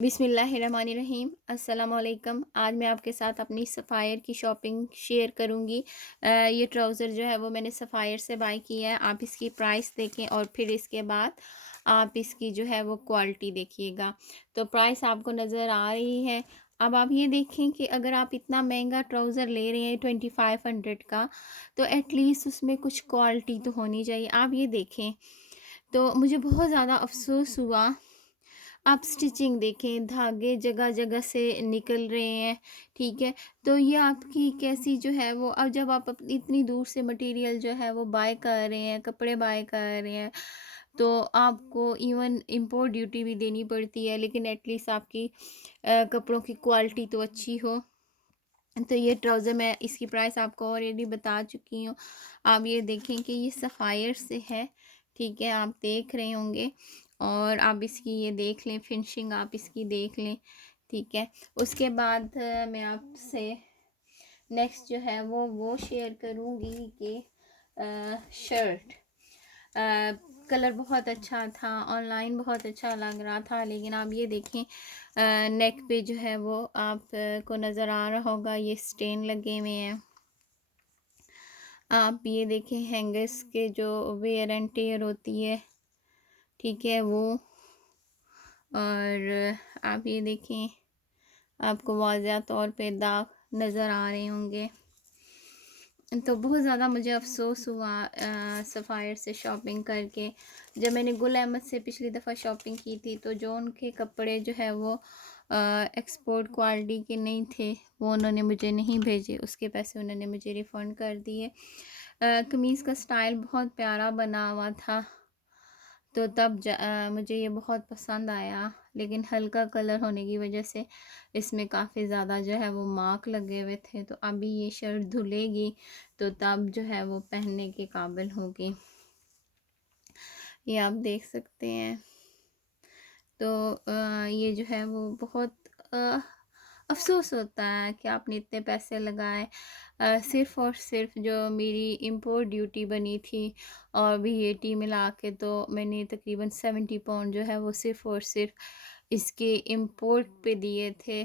बिस्मिल्लाहिर्रहमानिर्रहीम अस्सलाम वालेकुम। आज मैं आपके साथ अपनी सफ़ायर की शॉपिंग शेयर करूंगी। ये ट्राउज़र जो है वो मैंने सफ़ायर से बाय किया है। आप इसकी प्राइस देखें और फिर इसके बाद आप इसकी जो है वो क्वालिटी देखिएगा। तो प्राइस आपको नज़र आ रही है। अब आप ये देखें कि अगर आप इतना महंगा ट्राउज़र ले रहे हैं 2500 का, तो एटलीस्ट उसमें कुछ क्वालिटी तो होनी चाहिए। आप ये देखें, तो मुझे बहुत ज़्यादा अफ़सोस हुआ। आप स्टिचिंग देखें, धागे जगह-जगह से निकल रहे हैं, ठीक है? तो ये आपकी कैसी जो है वो, अब जब आप इतनी दूर से मटेरियल जो है वो बाय कर रहे हैं, कपड़े बाय कर रहे हैं, तो आपको इवन इम्पोर्ट ड्यूटी भी देनी पड़ती है, लेकिन एटलीस्ट आपकी कपड़ों की क्वालिटी तो अच्छी हो। तो ये ट्राउज़र मैं इसकी प्राइस आपको ऑलरेडी बता चुकी हूँ। आप ये देखें कि ये सफ़ायर से है, ठीक है? आप देख रहे होंगे और आप इसकी ये देख लें, फिनिशिंग आप इसकी देख लें, ठीक है? उसके बाद मैं आपसे नेक्स्ट जो है वो शेयर करूँगी कि शर्ट कलर बहुत अच्छा था, ऑनलाइन बहुत अच्छा लग रहा था, लेकिन आप ये देखें नेक पे जो है वो आप को नज़र आ रहा होगा, ये स्टेन लगे हुए हैं। आप ये देखें हैंगर्स के जो वेयर एंड टेयर होती है, ठीक है वो। और आप ये देखें, आपको वाज़िया तौर पे दाग नज़र आ रहे होंगे। तो बहुत ज़्यादा मुझे अफ़सोस हुआ सफ़ायर से शॉपिंग करके। जब मैंने गुल अहमद से पिछली दफ़ा शॉपिंग की थी, तो जो उनके कपड़े जो है वो एक्सपोर्ट क्वालिटी के नहीं थे, वो उन्होंने मुझे नहीं भेजे, उसके पैसे उन्होंने मुझे रिफ़ंड कर दिए। कमीज़ का स्टाइल बहुत प्यारा बना हुआ था, तो तब मुझे ये बहुत पसंद आया, लेकिन हल्का कलर होने की वजह से इसमें काफ़ी ज़्यादा जो है वो मार्क लगे हुए थे। तो अभी ये शर्ट धुलेगी तो तब जो है वो पहनने के काबिल होगी। ये आप देख सकते हैं। तो ये जो है वो बहुत अ, अफ़सोस होता है कि आपने इतने पैसे लगाए, सिर्फ़ और सिर्फ़ जो मेरी इम्पोर्ट ड्यूटी बनी थी और VAT मिला के, तो मैंने तकरीबन 70 पाउंड जो है वो सिर्फ़ और सिर्फ़ इसके इम्पोर्ट पे दिए थे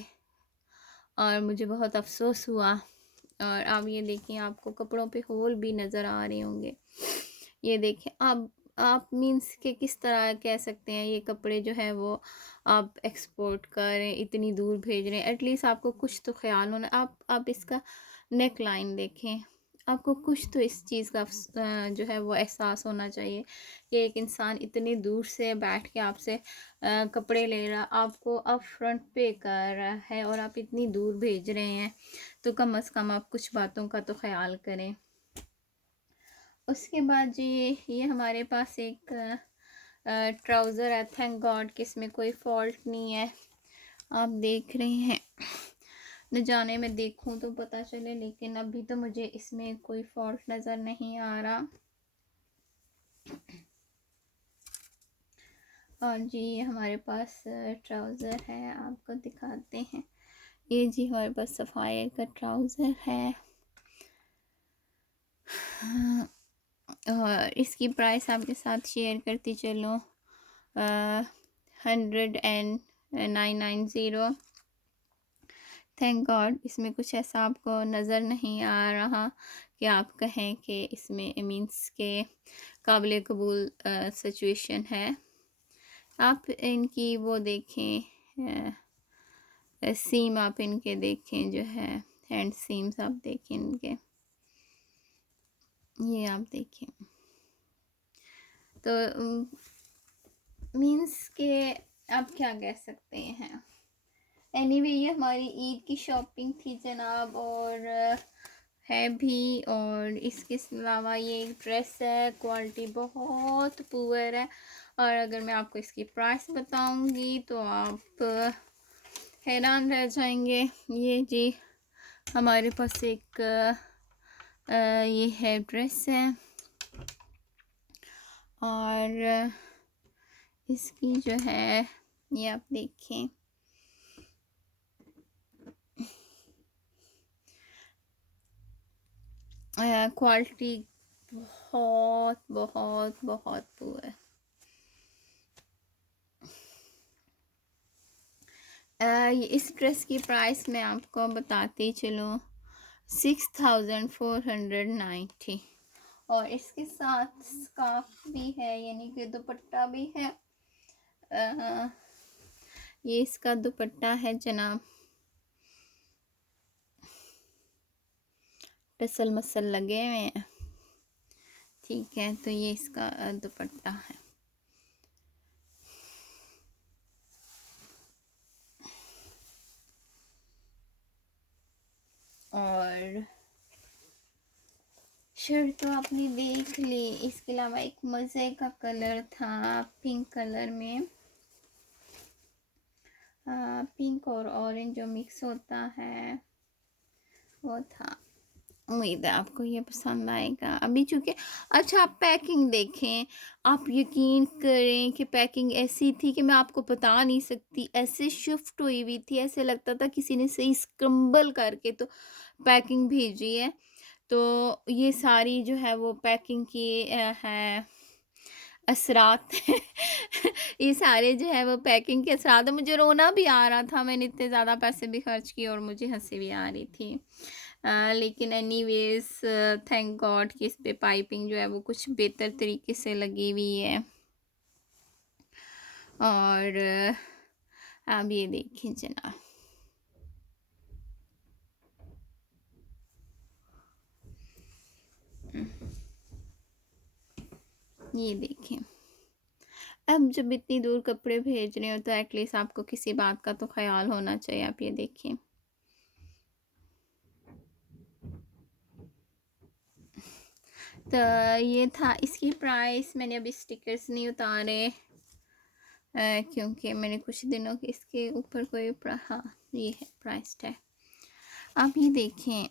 और मुझे बहुत अफ़सोस हुआ। और आप ये देखिए, आपको कपड़ों पे होल भी नज़र आ रहे होंगे। ये देखें, आप मीन्स के किस तरह कह सकते हैं, ये कपड़े जो है वो आप एक्सपोर्ट कर रहे हैं, इतनी दूर भेज रहे हैं, एटलीस्ट आपको कुछ तो ख़्याल होना। आप इसका नेक लाइन देखें, आपको कुछ तो इस चीज़ का जो है वो एहसास होना चाहिए कि एक इंसान इतनी दूर से बैठ के आपसे कपड़े ले रहा, आपको अप फ्रंट पे कर रहा है और आप इतनी दूर भेज रहे हैं, तो कम अज़ कम आप कुछ बातों का तो ख़्याल करें। उसके बाद जी, ये हमारे पास एक ट्राउज़र है, थैंक गॉड कि इसमें कोई फ़ॉल्ट नहीं है। आप देख रहे हैं, न जाने मैं देखूं तो पता चले, लेकिन अभी तो मुझे इसमें कोई फ़ॉल्ट नज़र नहीं आ रहा। और जी, ये हमारे पास ट्राउज़र है, आपको दिखाते हैं। ये जी हमारे पास सफ़ायर का ट्राउज़र है। हाँ, और इसकी प्राइस आपके साथ शेयर करती चलूँ, 10990। थैंक गॉड इसमें कुछ ऐसा आपको नज़र नहीं आ रहा कि आप कहें कि इसमें मीन्स के काबिल कबूल सिचुएशन है। आप इनकी वो देखें, सीम आप इनके देखें, जो है हैंड सीम्स आप देखें इनके, ये आप देखें। तो मीन्स के आप क्या कह सकते हैं। एनीवे ये हमारी ईद की शॉपिंग थी जनाब, और है भी। और इसके अलावा ये एक ड्रेस है, क्वालिटी बहुत पुअर है, और अगर मैं आपको इसकी प्राइस बताऊंगी तो आप हैरान रह जाएंगे। ये जी हमारे पास एक ये है ड्रेस है, और इसकी जो है ये आप देखें, क्वालिटी बहुत बहुत बहुत पुअर। इस ड्रेस की प्राइस मैं आपको बताती चलूँ, 6490। और इसके साथ स्कार्फ भी है, यानी कि दुपट्टा भी है। अ, ये इसका दुपट्टा है जनाब, टसल मसल लगे हुए हैं। ठीक है, तो ये इसका दुपट्टा है। और शर्ट तो आपने देख ली, इसके अलावा एक मज़े का कलर था पिंक कलर में, पिंक और ऑरेंज जो मिक्स होता है वो था। उम्मीद है आपको ये पसंद आएगा। अभी चूँकि अच्छा, आप पैकिंग देखें, आप यकीन करें कि पैकिंग ऐसी थी कि मैं आपको बता नहीं सकती, ऐसे शिफ्ट हुई हुई थी, ऐसे लगता था किसी ने सही स्क्रम्बल करके तो पैकिंग भेजी है। तो ये सारी जो है वो पैकिंग की है असरात। ये सारे जो है वो पैकिंग के असरात हैं। मुझे रोना भी आ रहा था, मैंने इतने ज़्यादा पैसे भी खर्च किए और मुझे हँसी भी आ रही थी। लेकिन एनीवेज़ थैंक गॉड कि इस पे पाइपिंग जो है वो कुछ बेहतर तरीके से लगी हुई है। और आप ये देखिए जनाब, ये देखें। अब जब इतनी दूर कपड़े भेज रहे हो तो एटलीस्ट आपको किसी बात का तो ख़्याल होना चाहिए। आप ये देखिए। तो ये था इसकी प्राइस। मैंने अभी स्टिकर्स नहीं उतारे क्योंकि मैंने कुछ दिनों के इसके ऊपर कोई हाँ, ये है प्राइस टैग। आप ये देखें,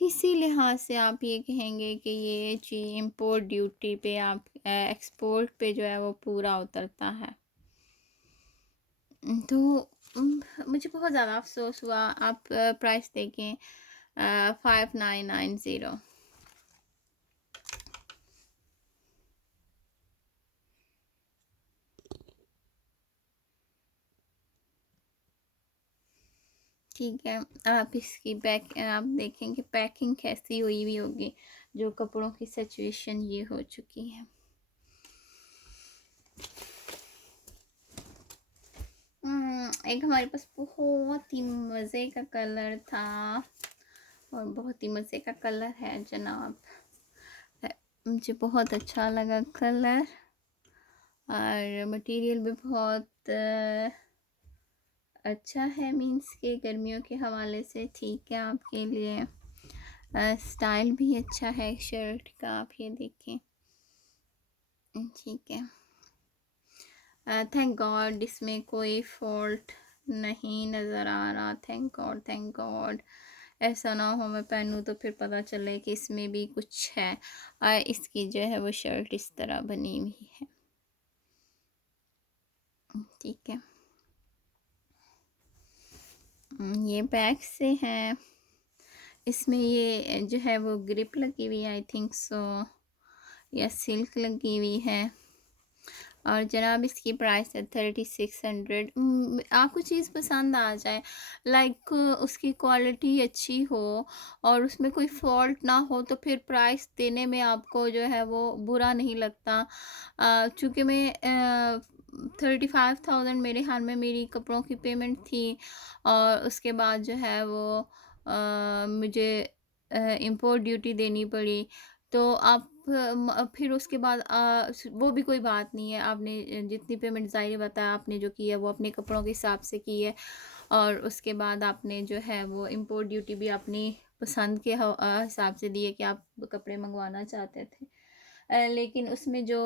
किसी लिहाज से आप ये कहेंगे कि ये जी इम्पोर्ट ड्यूटी पे, आप एक्सपोर्ट पे जो है वो पूरा उतरता है। तो मुझे बहुत ज़्यादा अफसोस हुआ। आप प्राइस देखें, 5990। ठीक है, आप इसकी आप देखें कि पैकिंग कैसी हुई हुई होगी, जो कपड़ों की सिचुएशन ये हो चुकी है। एक हमारे पास बहुत ही मज़े का कलर था, और बहुत ही मज़े का कलर है जनाब। मुझे बहुत अच्छा लगा कलर, और मटेरियल भी बहुत अच्छा है, मीन्स के गर्मियों के हवाले से ठीक है आपके लिए। स्टाइल भी अच्छा है शर्ट का, आप ये देखें। ठीक है, थैंक गॉड इसमें कोई फॉल्ट नहीं नज़र आ रहा। Thank God, thank God. ऐसा ना हो मैं पहनूँ तो फिर पता चले कि इसमें भी कुछ है। इसकी जो है वो शर्ट इस तरह बनी हुई है। ठीक है, ये बैक से है। इसमें ये जो है वो ग्रिप लगी हुई है, आई थिंक सो, या सिल्क लगी हुई है। और जनाब इसकी प्राइस है 3600। आपको चीज़ पसंद आ जाए, लाइक उसकी क्वालिटी अच्छी हो और उसमें कोई फॉल्ट ना हो, तो फिर प्राइस देने में आपको जो है वो बुरा नहीं लगता। चूँकि मैं 35,000 मेरे ख्याल में मेरी कपड़ों की पेमेंट थी, और उसके बाद जो है वो मुझे इम्पोर्ट ड्यूटी देनी पड़ी। तो आप फिर उसके बाद वो भी कोई बात नहीं है। आपने जितनी पेमेंट ज़ाहिर बताया, आपने जो की है वो अपने कपड़ों के हिसाब से की है, और उसके बाद आपने जो है वो इम्पोर्ट ड्यूटी भी अपनी पसंद के हिसाब से दी है कि आप कपड़े मंगवाना चाहते थे। लेकिन उसमें जो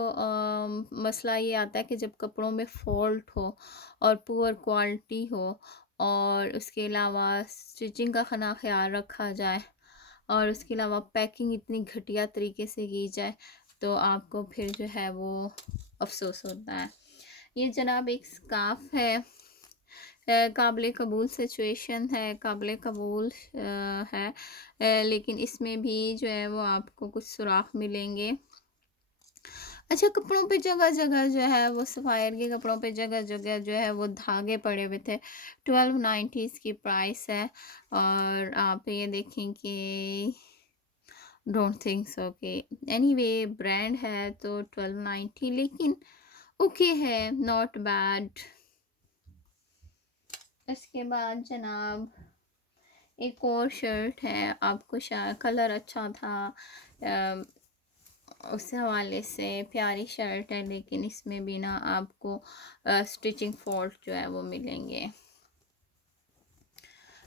मसला ये आता है कि जब कपड़ों में फ़ॉल्ट हो और पुअर क्वालिटी हो, और उसके अलावा स्टिचिंग का खाना ख़्याल रखा जाए, और उसके अलावा पैकिंग इतनी घटिया तरीके से की जाए, तो आपको फिर जो है वो अफ़सोस होता है। ये जनाब एक स्कार्फ़ है, काबिल कबूल सिचुएशन है, काबिल कबूल है। लेकिन इसमें भी जो है वो आपको कुछ सुराख मिलेंगे। अच्छा, कपड़ों पे जगह-जगह जो है वो सफ़ायर के कपड़ों पे जगह-जगह जो है वो धागे पड़े हुए थे। 1290 इसकी प्राइस है। और आप ये देखें कि डोंट थिंक सो कि एनीवे ब्रांड है तो 1290, लेकिन ओके है, नॉट बैड। इसके बाद जनाब एक और शर्ट है, आपको शायद कलर अच्छा था, अ, उस हवाले से प्यारी शर्ट है, लेकिन इसमें भी ना आपको स्टिचिंग फॉल्ट जो है वो मिलेंगे।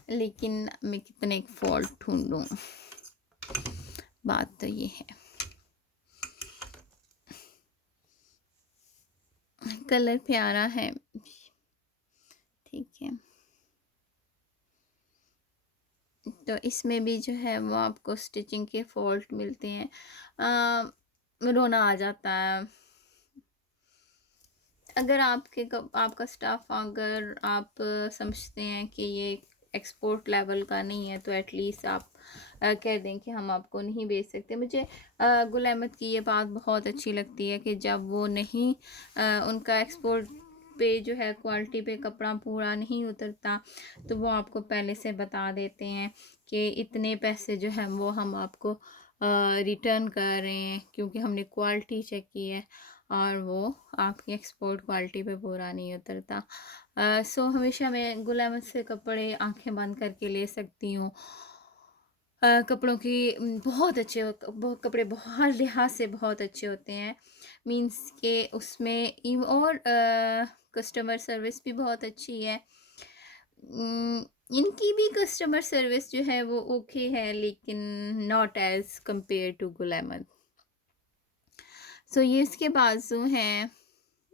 लेकिन मैं कितने फॉल्ट ढूंढूं, बात तो ये है। कलर प्यारा है, ठीक है। तो इसमें भी जो है वो आपको स्टिचिंग के फॉल्ट मिलते हैं। रोना आ जाता है। अगर आपका स्टाफ, अगर आप समझते हैं कि ये एक्सपोर्ट लेवल का नहीं है, तो एटलीस्ट आप कह दें कि हम आपको नहीं बेच सकते। मुझे गुल अहमद की ये बात बहुत अच्छी लगती है कि जब वो नहीं उनका एक्सपोर्ट पे जो है क्वालिटी पे कपड़ा पूरा नहीं उतरता, तो वो आपको पहले से बता देते हैं कि इतने पैसे जो है वो हम आपको रिटर्न कर रहे हैं, क्योंकि हमने क्वालिटी चेक की है और वो आपकी एक्सपोर्ट क्वालिटी पे पूरा नहीं उतरता। सो हमेशा मैं गुल अहमद से कपड़े आंखें बंद करके ले सकती हूँ। कपड़ों की बहुत अच्छे कपड़े बहुत लिहाज से बहुत अच्छे होते हैं। मीन्स के उसमें और कस्टमर सर्विस भी बहुत अच्छी है। इनकी भी कस्टमर सर्विस जो है वो ओके है, लेकिन not as compare to Gul Ahmed. सो ये इसके बाजू हैं,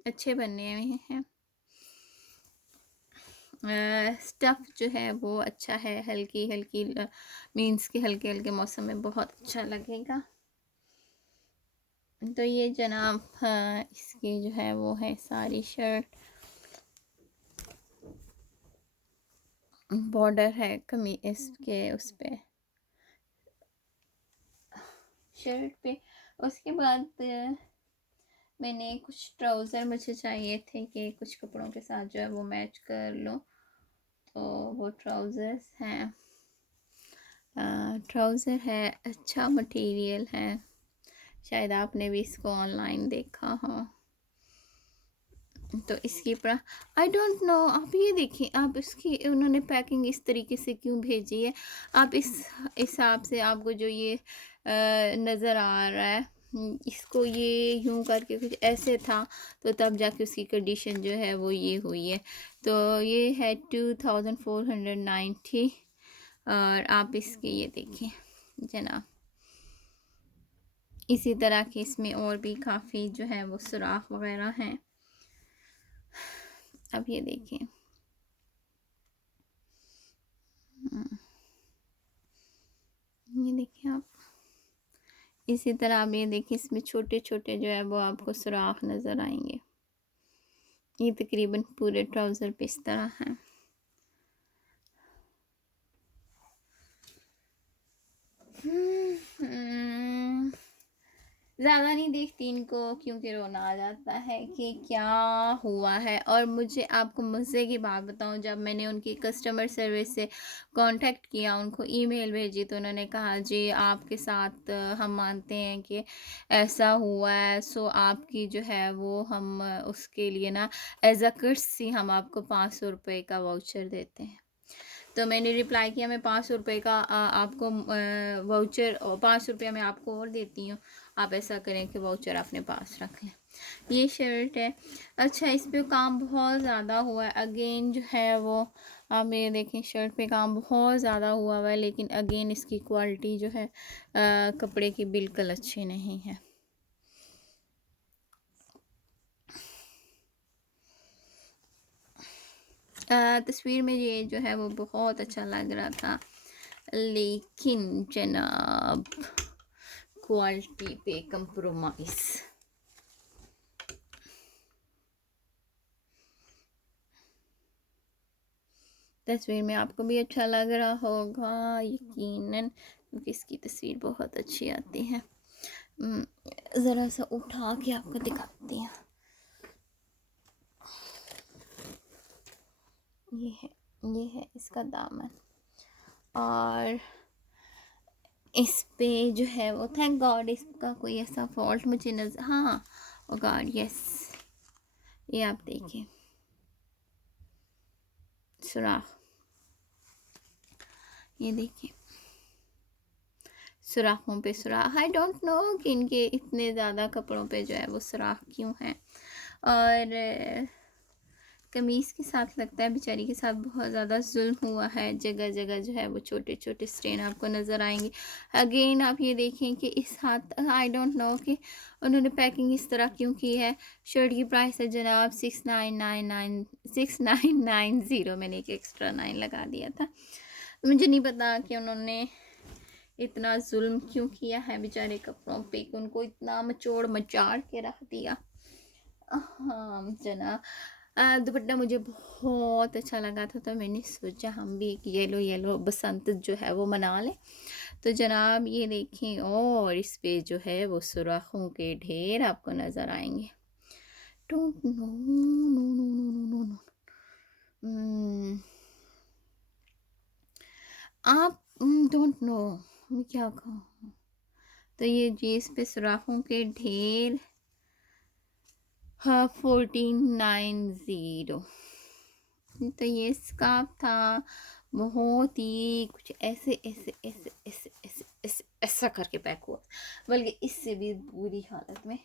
अच्छे बने हुए हैं। स्टफ़ जो है वो अच्छा है, हल्की हल्की, मीन्स के हल्के हल्के मौसम में बहुत अच्छा लगेगा। तो ये जनाब इसकी जो है वो है सारी शर्ट। बॉर्डर है कमीज इसके उस पे, शर्ट पे। उसके बाद मैंने कुछ ट्राउज़र मुझे चाहिए थे कि कुछ कपड़ों के साथ जो है वो मैच कर लो, तो वो ट्राउज़र्स हैं। ट्राउज़र है, अच्छा मटेरियल है, शायद आपने भी इसको ऑनलाइन देखा हो। तो इसकी आई डोंट नो, आप ये देखिए, आप इसकी उन्होंने पैकिंग इस तरीके से क्यों भेजी है। आप इस हिसाब से आपको जो ये नज़र आ रहा है, इसको ये यूं करके कुछ ऐसे था, तो तब जाके उसकी कंडीशन जो है वो ये हुई है। तो ये है 2490। और आप इसके ये देखें जनाब, इसी तरह के इसमें और भी काफ़ी जो है वो सुराख वगैरह हैं। अब ये देखें, ये देखिए आप, इसी तरह आप ये देखिए, इसमें छोटे छोटे जो है वो आपको सुराख नज़र आएंगे। ये तकरीबन पूरे ट्राउज़र पे इस तरह है। ज़्यादा नहीं देखती इनको, क्योंकि रोना आ जाता है कि क्या हुआ है। और मुझे आपको मज़े की बात बताऊं, जब मैंने उनकी कस्टमर सर्विस से कांटेक्ट किया, उनको ईमेल भेजी, तो उन्होंने कहा जी आपके साथ हम मानते हैं कि ऐसा हुआ है, सो आपकी जो है वो हम उसके लिए ना एज अ कर्टसी हम आपको 500 रुपये का वाउचर देते हैं। तो मैंने रिप्लाई किया, मैं 500 रुपये का आपको वाउचर, 500 रुपया मैं आपको और देती हूँ, आप ऐसा करें कि वाउचर अपने पास रख लें। ये शर्ट है। अच्छा, इस पे काम बहुत ज़्यादा हुआ है, अगेन जो है वो आप ये देखें, शर्ट पे काम बहुत ज़्यादा हुआ हुआ है, लेकिन अगेन इसकी क्वालिटी जो है कपड़े की बिल्कुल अच्छी नहीं है। तस्वीर में ये जो है वो बहुत अच्छा लग रहा था, लेकिन जनाब क्वालिटी पे कंप्रोमाइज़। तस्वीर में आपको भी अच्छा लग रहा होगा यकीनन, क्योंकि इसकी तस्वीर बहुत अच्छी आती है। ज़रा सा उठा के आपको दिखाती हूँ। ये है इसका दामन, और इस पे जो है वो थैंक गॉड इसका कोई ऐसा फॉल्ट मुझे नजर, हाँ ओ गॉड यस, ये आप देखिए सुराख, ये देखिए सुराखों पे सुराख। आई डोंट नो कि इनके इतने ज़्यादा कपड़ों पे जो है वो सुराख क्यों हैं। और कमीज़ के साथ लगता है बेचारी के साथ बहुत ज़्यादा जुल्म हुआ है, जगह जगह जो है वो छोटे छोटे स्ट्रेन आपको नज़र आएंगे। अगेन आप ये देखें कि इस हाथ, आई डोंट नो कि उन्होंने पैकिंग इस तरह क्यों की है। शर्ट की प्राइस है जनाब 6990, मैंने एक एक्स्ट्रा 9 लगा दिया था। मुझे नहीं पता कि उन्होंने इतना जुल्म क्यों किया है बेचारे कपड़ों पे, कि उनको इतना मचोड़ मचाड़ के रख दिया। हाँ जना, दुपट्टा मुझे बहुत अच्छा लगा था, तो मैंने सोचा हम भी एक येलो येलो बसंत जो है वो मना लें। तो जनाब ये देखें, और इस पे जो है वो सुराखों के ढेर आपको नज़र आएंगे। Don't know, no no no no no, आप डोंट नो मैं क्या कहूँ। तो ये जी इस पे सुराखों के ढेर, हाँ 1490। तो ये स्कार्फ था, बहुत ही कुछ ऐसे ऐसे ऐसे ऐसे ऐसे ऐसे ऐसा करके पैक हुआ, बल्कि इससे भी बुरी हालत में।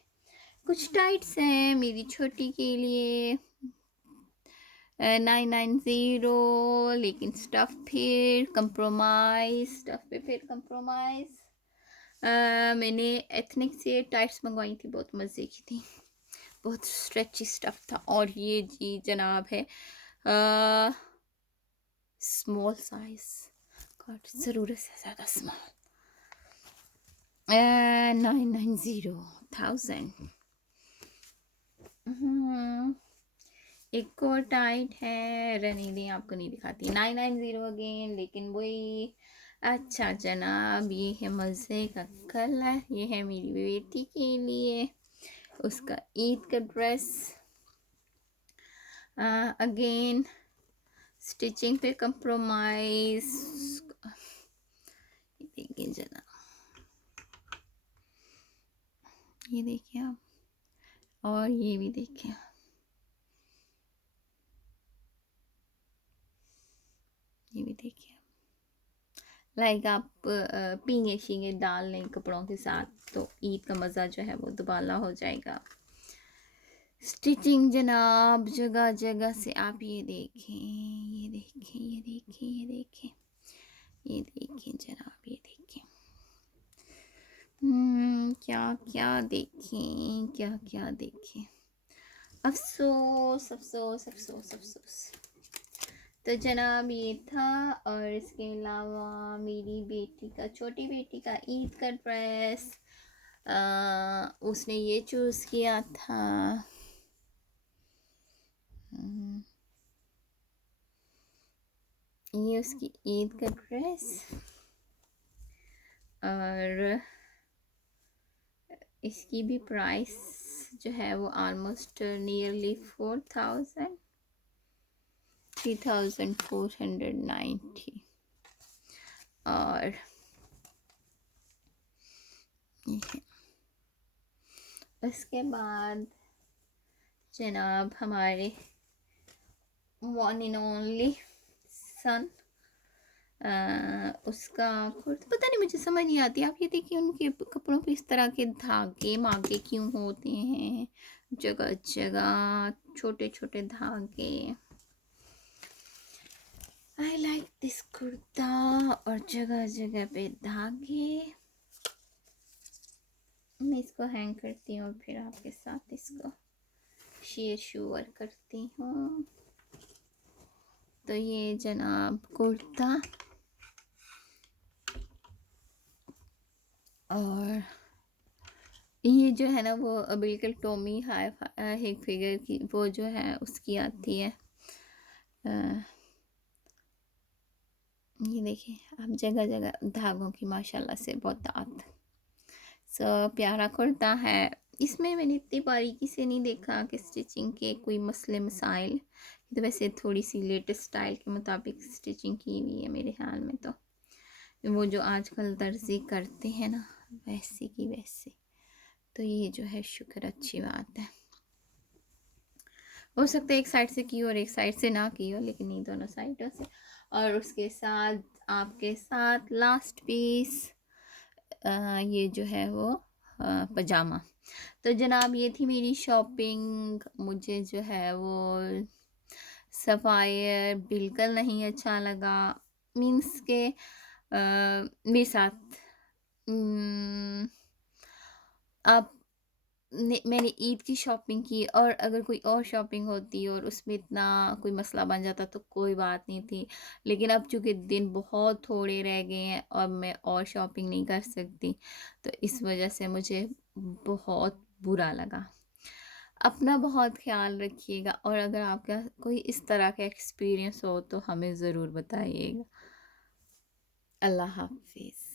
कुछ टाइट्स हैं मेरी छोटी के लिए 990, लेकिन स्टफ़ फिर कंप्रोमाइज़, स्टफ़ पे फिर कंप्रोमाइज़। मैंने एथनिक से टाइट्स मंगवाई थी, बहुत मज़े की थी, बहुत स्ट्रेची स्टफ़ था। और ये जी जनाब है स्मॉल साइज, गॉड ज़रूरत से ज़्यादा स्मॉल, 990,000। एक और टाइट है, रहने दें आपको नहीं दिखाती, 990 अगेन, लेकिन वही। अच्छा जनाब ये है मज़े का कलर, ये है मेरी बेटी के लिए उसका ईद का ड्रेस। अगेन स्टिचिंग पे कंप्रोमाइज, देखिए जनाब, ये देखिए आप, और ये भी देखिए, ये भी देखिए, लाइक आप पींगे शींगे डाल लें कपड़ों के साथ तो ईद का मज़ा जो है वो दुबाला हो जाएगा। स्टिचिंग जनाब जगह जगह से आप ये देखें, ये देखें, ये देखें, ये देखें, ये देखें जनाब, ये देखें। क्या क्या देखें, क्या क्या देखें, अफसोस अफसोस अफसोस अफसोस। तो जनाब ये था, और इसके अलावा मेरी बेटी का, छोटी बेटी का ईद का ड्रेस उसने ये चूज़ किया था। ये उसकी ईद का ड्रेस, और इसकी भी प्राइस जो है वो ऑलमोस्ट नियरली 4000, 3490। और ये है, उसके बाद जनाब हमारे वन एंड ओनली सन, उसका कुर्ता, पता नहीं मुझे समझ नहीं आती। आप ये देखिए उनके कपड़ों पे इस तरह के धागे मागे क्यों होते हैं, जगह जगह छोटे छोटे धागे। आई लाइक दिस कुर्ता, और जगह जगह पे धागे। मैं इसको हैंग करती हूँ और फिर आपके साथ इसको शेयर शूअर करती हूँ। तो ये जनाब कुर्ता, और ये जो है ना वो बिल्कुल टॉमी हाई फिगर की वो जो है उसकी आती है। ये देखिए आप, जगह जगह धागों की माशाल्लाह से बहुत दांत, प्यारा कुर्ता है। इसमें मैंने इतनी बारीकी से नहीं देखा कि स्टिचिंग के कोई मसले मसाइल। ये तो वैसे थोड़ी सी लेटेस्ट स्टाइल के मुताबिक स्टिचिंग की हुई है मेरे ख्याल में, तो वो जो आजकल दर्जी करते हैं ना, वैसे की वैसे। तो ये जो है शुक्र, अच्छी बात है। हो सकता है एक साइड से की हो और एक साइड से ना की हो, लेकिन नहीं, दोनों साइडों से। और उसके साथ आपके साथ लास्ट पीस ये जो है वो पजामा। तो जनाब ये थी मेरी शॉपिंग। मुझे जो है वो सफ़ायर बिल्कुल नहीं अच्छा लगा। मीन्स के मेरे साथ आप मैंने ईद की शॉपिंग की, और अगर कोई और शॉपिंग होती और उसमें इतना कोई मसला बन जाता तो कोई बात नहीं थी। लेकिन अब चूँकि दिन बहुत थोड़े रह गए हैं और मैं और शॉपिंग नहीं कर सकती, तो इस वजह से मुझे बहुत बुरा लगा। अपना बहुत ख़्याल रखिएगा, और अगर आपका कोई इस तरह का एक्सपीरियंस हो तो हमें ज़रूर बताइएगा। अल्लाह हाफ़िज़।